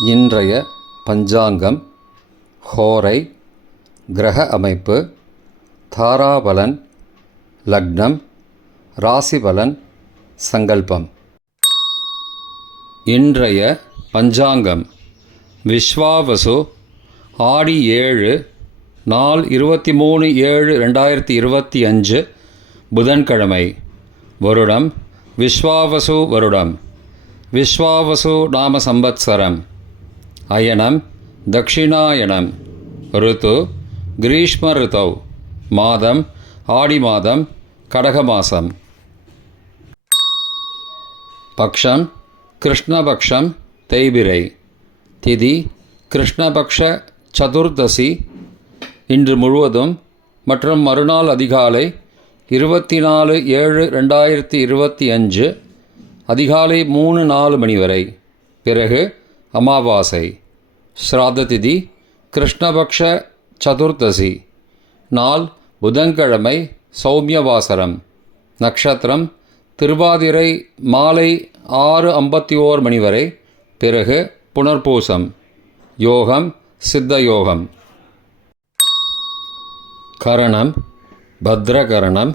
இன்றைய பஞ்சாங்கம், ஹோரை, கிரக அமைப்பு, தாராபலன், லக்னம், ராசிபலன், சங்கல்பம். இன்றைய பஞ்சாங்கம் விஸ்வாவசு ஆடி 7 நாள் 23/7/2025 புதன்கிழமை. வருடம் விஸ்வாவசு வருடம். விஸ்வாவசு நாம சம்பத்சரம். அயனம் தக்ஷிணாயனம். ருத்து கிரீஷ்ம ருத்தௌ. மாதம் ஆடி மாதம், கடக மாசம். பக்ஷம் கிருஷ்ணபக்ஷம், தேய்பிரை. திதி கிருஷ்ணபக்ஷ சதுர்தசி இன்று முழுவதும் மற்றும் மறுநாள் அதிகாலை 24/7/2025 அதிகாலை 3-4 மணி வரை. பிறகு அமாவாசை. ஸ்ராத்த திதி கிருஷ்ணபக்ஷ சதுர்தசி. நாள் புதன்கிழமை, சௌமியவாசரம். நட்சத்திரம் திருவாதிரை மாலை 6:51 மணி வரை. பிறகு புனர்பூசம். யோகம் சித்த யோகம். கரணம் பத்ரகரணம்.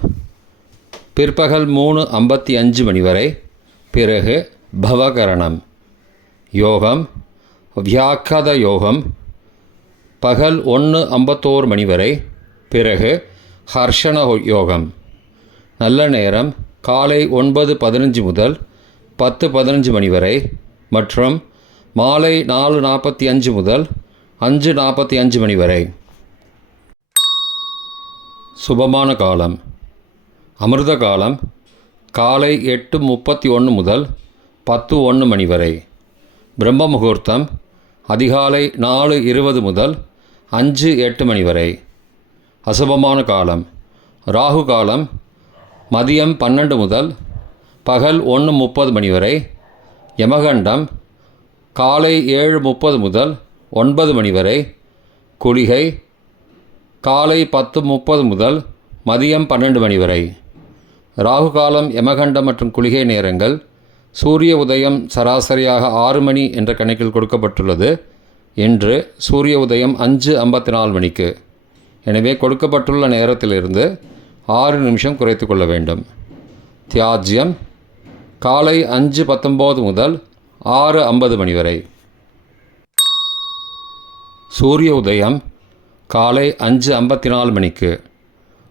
பிற்பகல் 3:55 மணி வரை. பிறகு பவகரணம். யோகம் வியாக்கத யோகம். பகல் 1:51 மணி வரை. பிறகு ஹர்ஷண யோகம். நல்ல நேரம் காலை 9:15 முதல் 10:15 மணி வரை மற்றும் மாலை 4:45 முதல் 5:45 மணி வரை. சுபமான காலம் அமிர்த காலம் காலை 8:31 முதல் 10:01 மணி வரை. பிரம்ம முகூர்த்தம் அதிகாலை 4:20 முதல் 5:08 மணி வரை. அசுபமான காலம் ராகு காலம் மதியம் 12 முதல் பகல் 1:30 மணி வரை. யமகண்டம் காலை 7:30 முதல் 9 மணி வரை. குளிகை காலை 10:30 முதல் மதியம் 12 மணி வரை. ராகு காலம், யமகண்டம் மற்றும் குளிகை நேரங்கள். சூரிய உதயம் சராசரியாக 6 மணி என்ற கணக்கில் கொடுக்கப்பட்டுள்ளது. இன்று சூரிய உதயம் 5:54 மணிக்கு. எனவே கொடுக்கப்பட்டுள்ள நேரத்திலிருந்து 6 நிமிஷம் குறைத்து கொள்ள வேண்டும். தியாஜ்யம் காலை 5:19 முதல் 6:50 மணி வரை. சூரிய உதயம் காலை 5:54 மணிக்கு.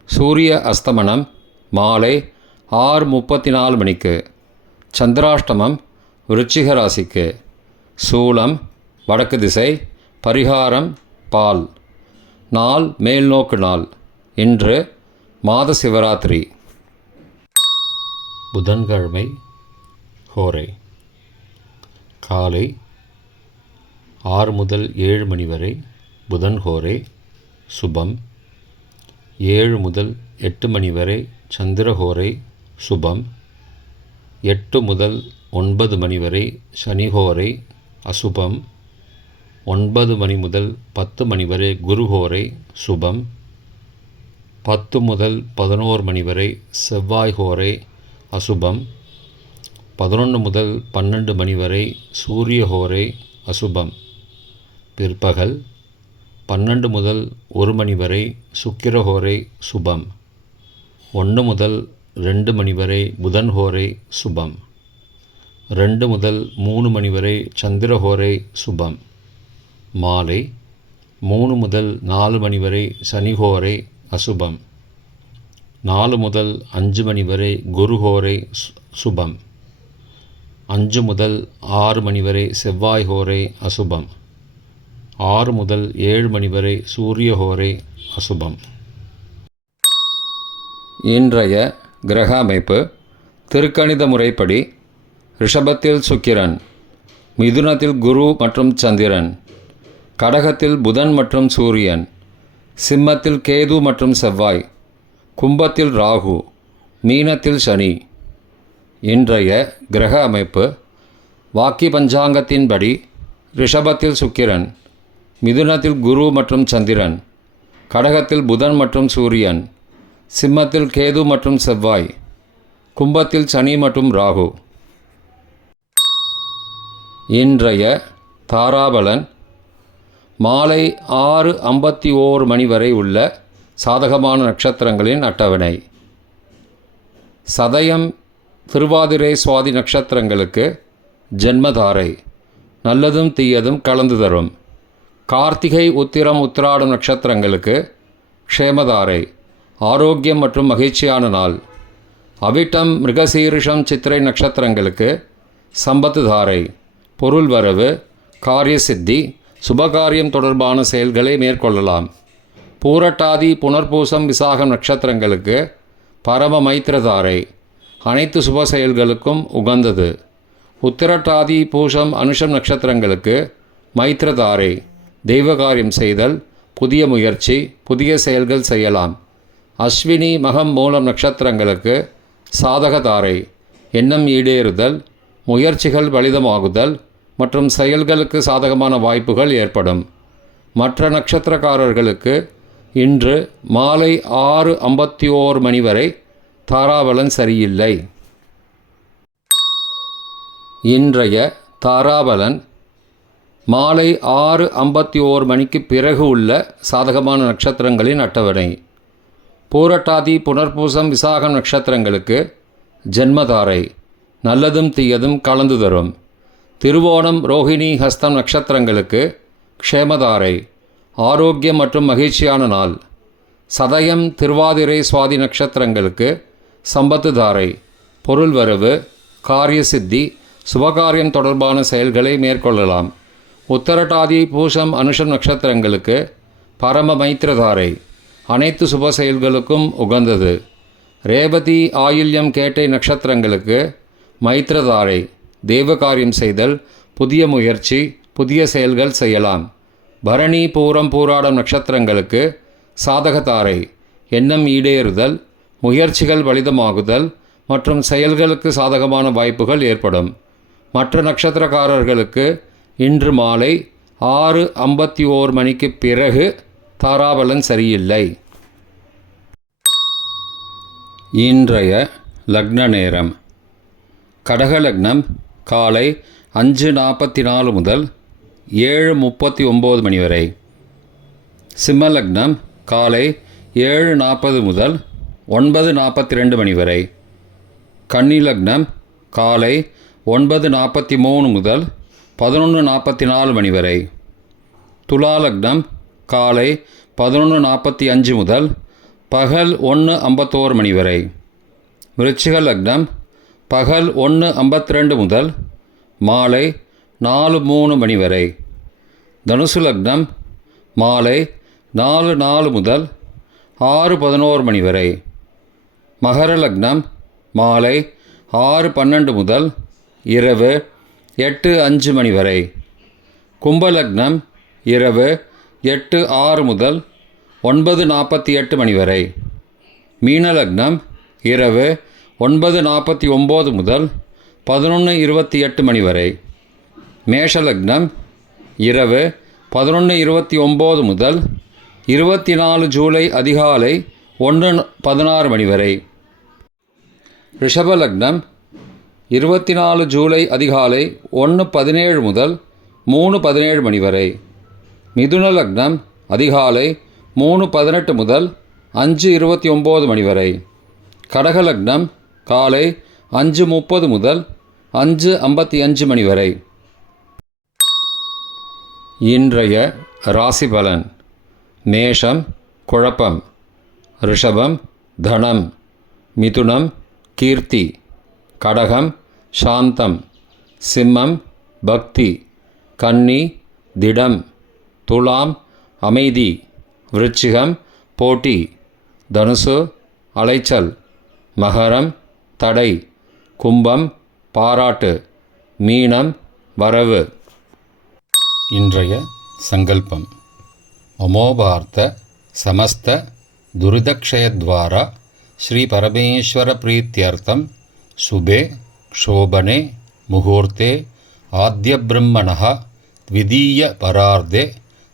சூரிய அஸ்தமனம் மாலை 6:34 மணிக்கு. சந்திராஷ்டமம் விருச்சிக ராசிக்கு. சூலம் வடக்கு திசை. பரிகாரம் பால். நாள் மேல்நோக்கு நாள். இன்று மாத சிவராத்திரி. புதன்கிழமை ஹோரை. காலை 6 முதல் 7 மணி வரை புதன் ஹோரை சுபம். 7 முதல் 8 மணி வரை சந்திரஹோரை சுபம். 8 முதல் 9 மணி வரை சனிஹோரை அசுபம். 9 மணி முதல் 10 மணி வரை குருஹோரை சுபம். 10 முதல் 11 மணி வரை செவ்வாய்ஹோரை அசுபம். 11 முதல் 12 மணி வரை சூரியஹோரை அசுபம். பிற்பகல் 12 முதல் 1 மணி வரை சுக்கிரஹோரை சுபம். 1 முதல் 2 மணி வரை புதன்ஹோரை சுபம். 2 முதல் 3 மணி வரை சந்திரஹோரை சுபம். மாலை 3 முதல் 4 மணி வரை சனிஹோரை அசுபம். 4 முதல் 5 மணி வரை குருஹோரை சுபம். 5 முதல் 6 மணி வரை செவ்வாய்ஹோரை அசுபம். 6 முதல் 7 மணி வரை சூரியஹோரை அசுபம். இன்றைய கிரக அமைப்பு திருக்கணித முறைப்படி ரிஷபத்தில் சுக்கிரன், மிதுனத்தில் குரு மற்றும் சந்திரன், கடகத்தில் புதன் மற்றும் சூரியன், சிம்மத்தில் கேது மற்றும் செவ்வாய், கும்பத்தில் ராகு, மீனத்தில் சனி. இன்றைய கிரக அமைப்பு வாக்கி பஞ்சாங்கத்தின்படி ரிஷபத்தில் சுக்கிரன், மிதுனத்தில் குரு மற்றும் சந்திரன், கடகத்தில் புதன் மற்றும் சூரியன், சிம்மத்தில் கேது மற்றும் செவ்வாய், கும்பத்தில் சனி மற்றும் ராகு. இன்றைய தாராபலன் மாலை 6:51 மணி வரை உள்ள சாதகமான நட்சத்திரங்களின் அட்டவணை. சதயம் திருவாதிரை சுவாதி நட்சத்திரங்களுக்கு ஜென்மதாரை, நல்லதும் தீயதும் கலந்து தரும். கார்த்திகை உத்திரம் உத்திராடம் நட்சத்திரங்களுக்கு க்ஷேமதாரை, ஆரோக்கியம் மற்றும் மகிழ்ச்சியான நாள். அவிட்டம் மிருகசீரிஷம் சித்திரை நட்சத்திரங்களுக்கு சம்பத்து தாரை, பொருள் வரவு, காரிய சித்தி, சுபகாரியம் தொடர்பான செயல்களை மேற்கொள்ளலாம். பூரட்டாதி புனர்பூசம் விசாகம் நட்சத்திரங்களுக்கு பரம மைத்திரதாரை, அனைத்து சுப செயல்களுக்கும் உகந்தது. உத்திரட்டாதி பூஷம் அனுஷம் நட்சத்திரங்களுக்கு மைத்திரதாரை, தெய்வகாரியம் செய்தல், புதிய முயற்சி, புதிய செயல்கள் செய்யலாம். அஸ்வினி மகம் மூலம் நட்சத்திரங்களுக்கு சாதகதாரை, எண்ணம் ஈடேறுதல், முயற்சிகள் பலிதமாகுதல் மற்றும் செயல்களுக்கு சாதகமான வாய்ப்புகள் ஏற்படும். மற்ற நட்சத்திரக்காரர்களுக்கு இன்று மாலை 6:51 மணி வரை தாராபலன் சரியில்லை. இன்றைய தாராபலன் மாலை 6:51 மணிக்கு பிறகு உள்ள சாதகமான நட்சத்திரங்களின் அட்டவணை. பூரட்டாதி புனர்பூசம் விசாகம் நட்சத்திரங்களுக்கு ஜென்மதாரை, நல்லதும் தீயதும் கலந்து தரும். திருவோணம் ரோஹிணி ஹஸ்தம் நட்சத்திரங்களுக்கு க்ஷேமதாரை, ஆரோக்கியம் மற்றும் மகிழ்ச்சியான நாள். சதயம் திருவாதிரை சுவாதி நட்சத்திரங்களுக்கு சம்பத்து தாரை, பொருள் வரவு, காரிய சித்தி, சுபகாரியம் தொடர்பான செயல்களை மேற்கொள்ளலாம். உத்தரட்டாதி பூஷம் அனுஷம் நட்சத்திரங்களுக்கு பரம மைத்திரதாரை, அனைத்து சுப செயல்களுக்கும் உகந்தது. ரேவதி ஆயில்யம் கேட்டை நட்சத்திரங்களுக்கு மைத்திரதாரை, தெய்வகாரியம் செய்தல், புதிய முயற்சி, புதிய செயல்கள் செய்யலாம். பரணி பூரம் பூராடம் நட்சத்திரங்களுக்கு சாதகதாரை, எண்ணம் ஈடேறுதல், முயற்சிகள் பலிதமாகுதல் மற்றும் செயல்களுக்கு சாதகமான வாய்ப்புகள் ஏற்படும். மற்ற நட்சத்திரக்காரர்களுக்கு இன்று மாலை 6:51 மணிக்கு பிறகு தாராபலன் சரியில்லை. இன்றைய லக்ன நேரம். கடக லக்னம் காலை 5:44 முதல் 7:39 மணி வரை. சிம்ம லக்னம் காலை 7:40 முதல் 9:42 மணி வரை. கன்னி லக்னம் காலை 9:43 முதல் 11:44 மணி வரை. துலா லக்னம் காலை 11:45 முதல் பகல் 1:51 மணி வரை. விருச்சிக லக்னம் பகல் 1:52 முதல் மாலை 4:03 மணி வரை. தனுசு லக்னம் மாலை 4:04 முதல் 6:11 மணி வரை. மகர லக்னம் மாலை 6:12 முதல் இரவு 8:05 மணி வரை. கும்ப லக்னம் இரவு 8:06 முதல் 9:48 மணி வரை. மீன லக்னம் இரவு 9:49 முதல் 11:28 மணி வரை. மேஷ லக்னம் இரவு 11:29 முதல் 24 ஜூலை அதிகாலை 1:16 மணி வரை. ரிஷப லக்னம் 24 ஜூலை அதிகாலை 1:17 முதல் 3:17 மணி வரை. மிதுன லக்னம் அதிகாலை 3:18 முதல் 5:29 மணி வரை. கடக லக்னம் காலை 5:30 முதல் 5:55 மணி வரை. இன்றைய ராசி பலன். மேஷம் குழப்பம், ரிஷபம் தனம், மிதுனம் கீர்த்தி, கடகம் சாந்தம், சிம்மம் பக்தி, கன்னி திடம், துலாம் அமைதி, விருச்சிகம் போட்டி, தனுசு அலைச்சல், மகரம் தடை, கும்பம் பாராட்டு, மீனம் வரவு. இன்றைய சங்கல்பம். அமோபார்த்த சமஸ்த துரிதக்ஷயத்வாரா ஸ்ரீ பரமேஸ்வர பிரீத்யர்த்தம் சுபே க்ஷோபனே முகூர்த்தே ஆத்யபிரம்மணः த்விதீய பரார்த்தே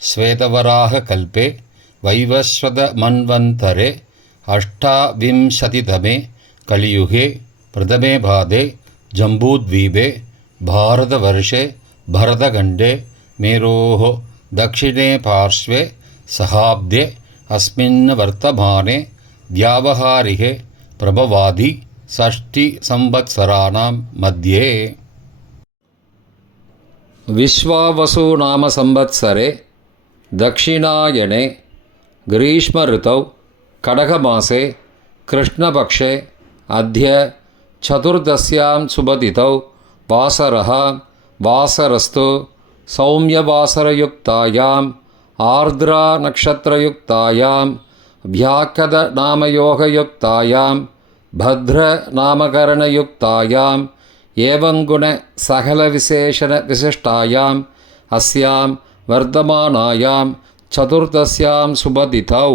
ஸ்வேதவராக கல்பே வைவஸ்வத மன்வந்தரே அஷ்டாவிம்சதிதமே கலியுகே பிரதமே பாதே ஜம்பூத்வீபே பாரதவர்ஷே பரதகண்டே मेरोः दक्षिणे पार्श्वे सहाब्दे अस्मिन् वर्तमाने व्यावहारिके प्रभवादि षष्टिसंवत्सराणां मध्ये विश्वावसुनामसंवत्सरे दक्षिणायने ग्रीष्मऋतौ कडगमासे कृष्णपक्षे अद्य चतुर्दश्यां सुबतिथौ वासरः वासरस्तु सौम्यवासरयुक्तायाम् आर्द्रानक्षत्रयुक्तायां व्याकदनामयोगयुक्तायां भद्रनामकरणयुक्तायाम् एवङ्गुणसकलविशेषणविशिष्टायाम् अस्यां वर्धमानायां चतुर्दश्यां सुबतिथौ